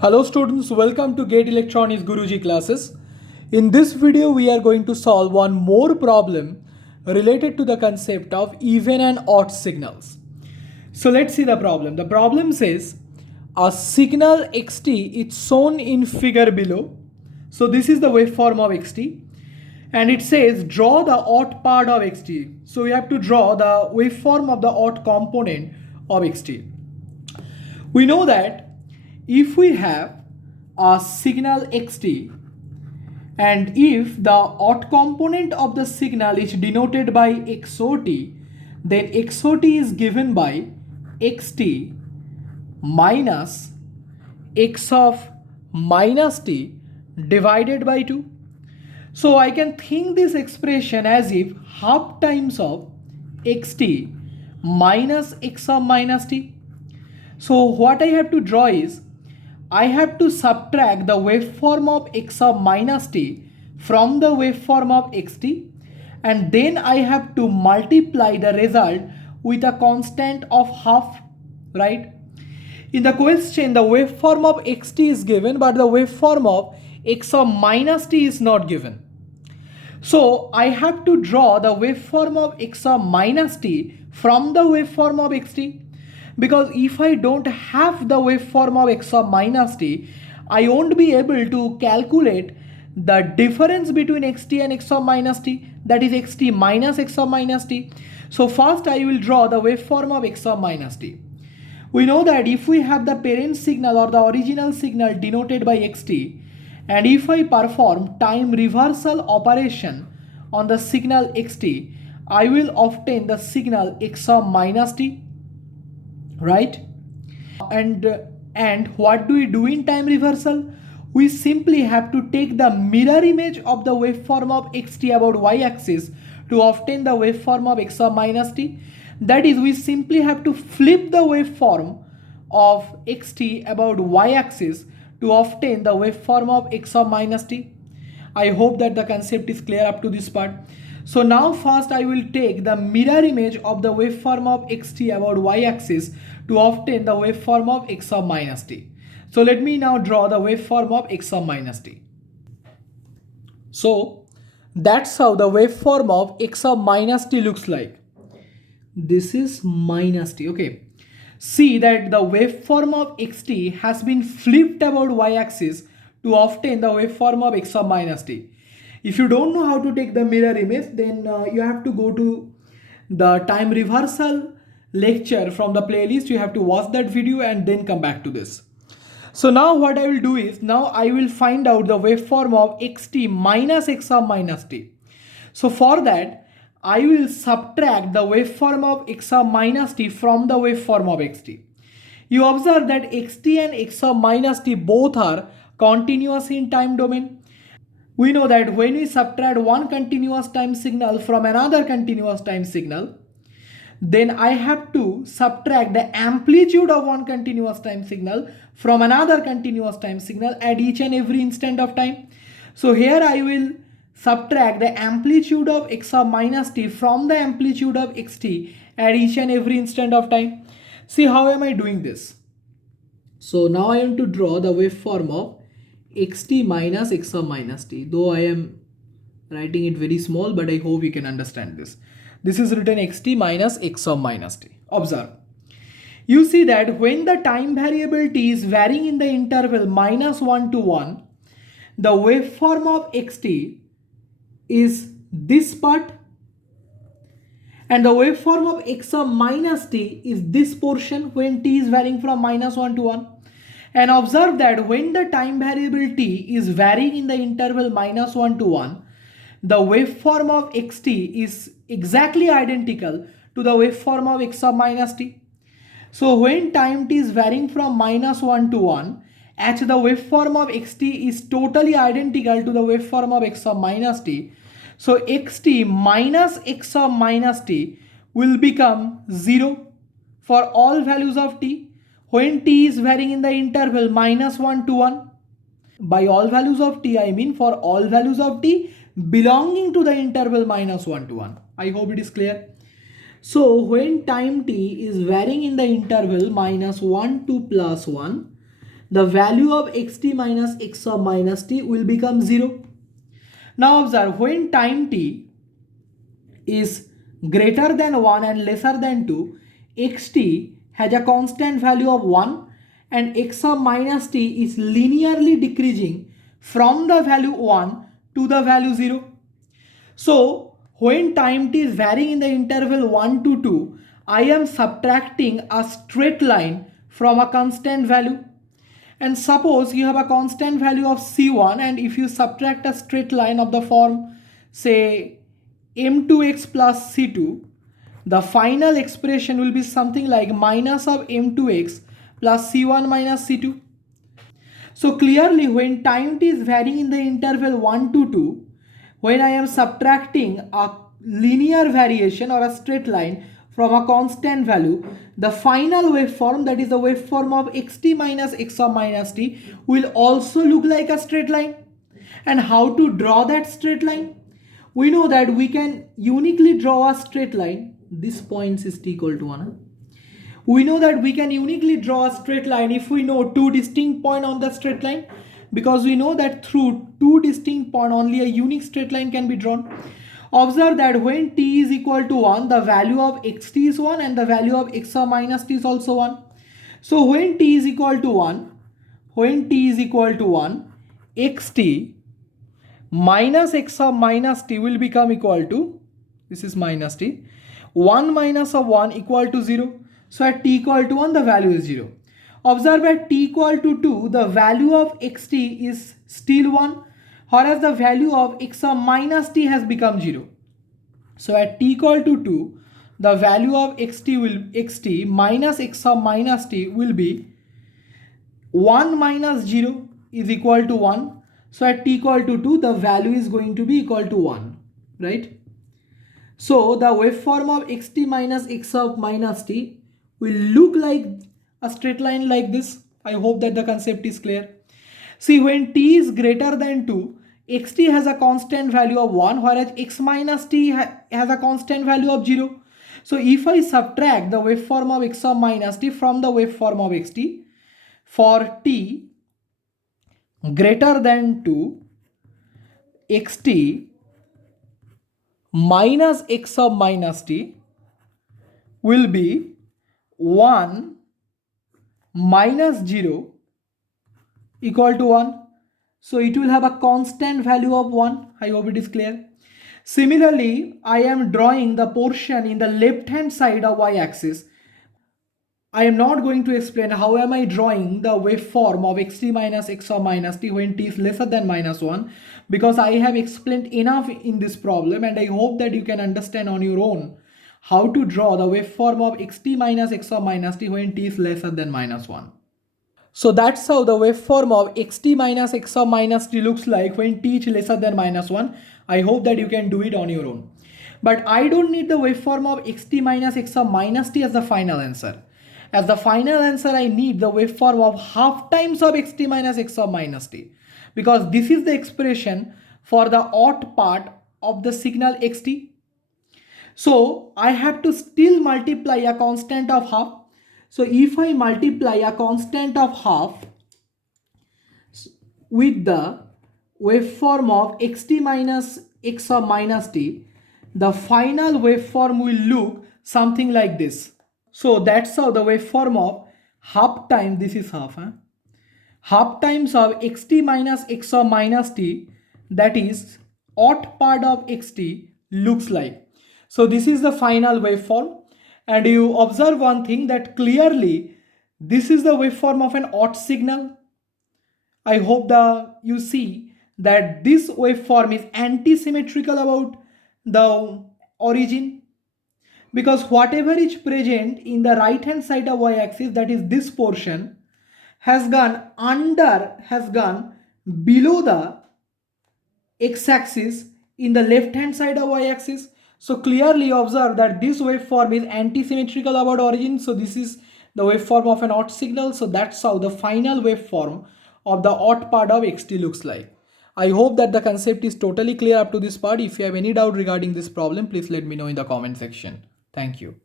Hello students, welcome to Gate Electronics Guruji classes. In this video, we are going to solve one more problem related to the concept of even and odd signals. So let's see the problem. The problem says a signal xt is shown in figure below. So this is the waveform of xt and it says draw the odd part of xt. So we have to draw the waveform of the odd component of xt. We know that if we have a signal xt and if the odd component of the signal is denoted by xot, then xot is given by xt minus x of minus t divided by 2. So I can think this expression as if half times of xt minus x of minus t. So what I have to draw is I have to subtract the waveform of x of minus t from the waveform of xt, and then I have to multiply the result with a constant of half, right? In the question, the waveform of xt is given, but the waveform of x of minus t is not given. So I have to draw the waveform of x of minus t from the waveform of xt. Because if I don't have the waveform of x of minus t, I won't be able to calculate the difference between xt and x of minus t, that is xt minus x of minus t. So first I will draw the waveform of x of minus t. We know that if we have the parent signal or the original signal denoted by xt, and if I perform time reversal operation on the signal xt, I will obtain the signal x of minus t. Right? And what do we do in time reversal? We simply have to take the mirror image of the waveform of xt about y-axis to obtain the waveform of x of minus t. That is, we simply have to flip the waveform of xt about y-axis to obtain the waveform of x of minus t. I hope that the concept is clear up to this part. So now first I will take the mirror image of the waveform of xt about y-axis to obtain the waveform of x of minus t. So let me now draw the waveform of x of minus t. So that's how the waveform of x of minus t looks like. This is minus t, okay. See that the waveform of xt has been flipped about y-axis to obtain the waveform of x of minus t. If you don't know how to take the mirror image, then you have to go to the time reversal lecture from the playlist. You have to watch that video and then come back to this. So now what I will do is, now I will find out the waveform of xt minus x of minus t. So for that, I will subtract the waveform of x of minus t from the waveform of xt. You observe that xt and x of minus t both are continuous in time domain. We know that when we subtract one continuous time signal from another continuous time signal, then I have to subtract the amplitude of one continuous time signal from another continuous time signal at each and every instant of time. So here I will subtract the amplitude of x of minus t from the amplitude of xt at each and every instant of time. See, how am I doing this? So now I am to draw the waveform of xt minus x of minus t, though I am writing it very small, but I hope you can understand this. This is written xt minus x of minus t. Observe. You see that when the time variable t is varying in the interval minus 1 to 1, the waveform of xt is this part and the waveform of x of minus t is this portion when t is varying from minus 1 to 1. And observe that when the time variable t is varying in the interval minus 1 to 1, the waveform of xt is exactly identical to the waveform of x of minus t. So when time t is varying from minus 1 to 1, as the waveform of xt is totally identical to the waveform of x of minus t, so xt minus x of minus t will become 0 for all values of t when t is varying in the interval minus 1 to 1. By all values of t, I mean for all values of t belonging to the interval minus 1 to 1. I hope it is clear. So when time t is varying in the interval minus 1 to plus 1, the value of xt minus x of minus t will become 0. Now observe, when time t is greater than 1 and lesser than 2, xt has a constant value of 1 and x of minus t is linearly decreasing from the value 1 to the value 0. So when time t is varying in the interval 1 to 2, I am subtracting a straight line from a constant value. And suppose you have a constant value of c1, and if you subtract a straight line of the form, say m2x plus c2, the final expression will be something like minus of m2x plus c1 minus c2. So clearly, when time t is varying in the interval 1 to 2, when I am subtracting a linear variation or a straight line from a constant value, the final waveform, that is the waveform of xt minus x of minus t, will also look like a straight line. And how to draw that straight line? We know that we can uniquely draw a straight line. This point is t equal to 1. We know that we can uniquely draw a straight line if we know two distinct points on the straight line, because we know that through two distinct points only a unique straight line can be drawn. Observe that when t is equal to 1, the value of xt is 1 and the value of x of minus t is also 1. So when t is equal to 1, xt minus x of minus t will become equal to, this is minus t, 1 minus of 1 equal to 0. So at t equal to 1, the value is 0. Observe at t equal to 2, the value of xt is still 1, whereas the value of x of minus t has become 0. So at t equal to 2, the value of xt minus x of minus t will be 1 minus 0 is equal to 1. So at t equal to 2, the value is going to be equal to 1, right? So the waveform of xt minus x of minus t will look like a straight line like this. I hope that the concept is clear. See, when t is greater than 2, xt has a constant value of 1, whereas x minus t has a constant value of 0. So if I subtract the waveform of x of minus t from the waveform of xt, for t greater than 2, xt minus x of minus t will be 1 minus 0 equal to 1. So it will have a constant value of 1. I hope it is clear. Similarly, I am drawing the portion in the left hand side of y-axis. I am not going to explain how am I drawing the waveform of xt minus x of minus t when t is lesser than minus 1, because I have explained enough in this problem, and I hope that you can understand on your own how to draw the waveform of xt minus x of minus t when t is lesser than minus 1. So that's how the waveform of xt minus x of minus t looks like when t is lesser than minus 1. I hope that you can do it on your own. But I don't need the waveform of xt minus x of minus t as the final answer. As the final answer, I need the waveform of half times of xt minus x of minus t, because this is the expression for the odd part of the signal xt. So I have to still multiply a constant of half. So if I multiply a constant of half with the waveform of xt minus x of minus t, the final waveform will look something like this. So that's how the waveform of half times, this is half, half times of xt minus x of minus t, that is odd part of xt, looks like. So this is the final waveform, and you observe one thing, that clearly this is the waveform of an odd signal. I hope you see that this waveform is anti-symmetrical about the origin, because whatever is present in the right hand side of y-axis, that is this portion, has gone below the x-axis in the left hand side of y-axis. So clearly observe that this waveform is anti-symmetrical about origin. So this is the waveform of an odd signal. So that's how the final waveform of the odd part of xt looks like. I hope that the concept is totally clear up to this part. If you have any doubt regarding this problem, please let me know in the comment section. Thank you.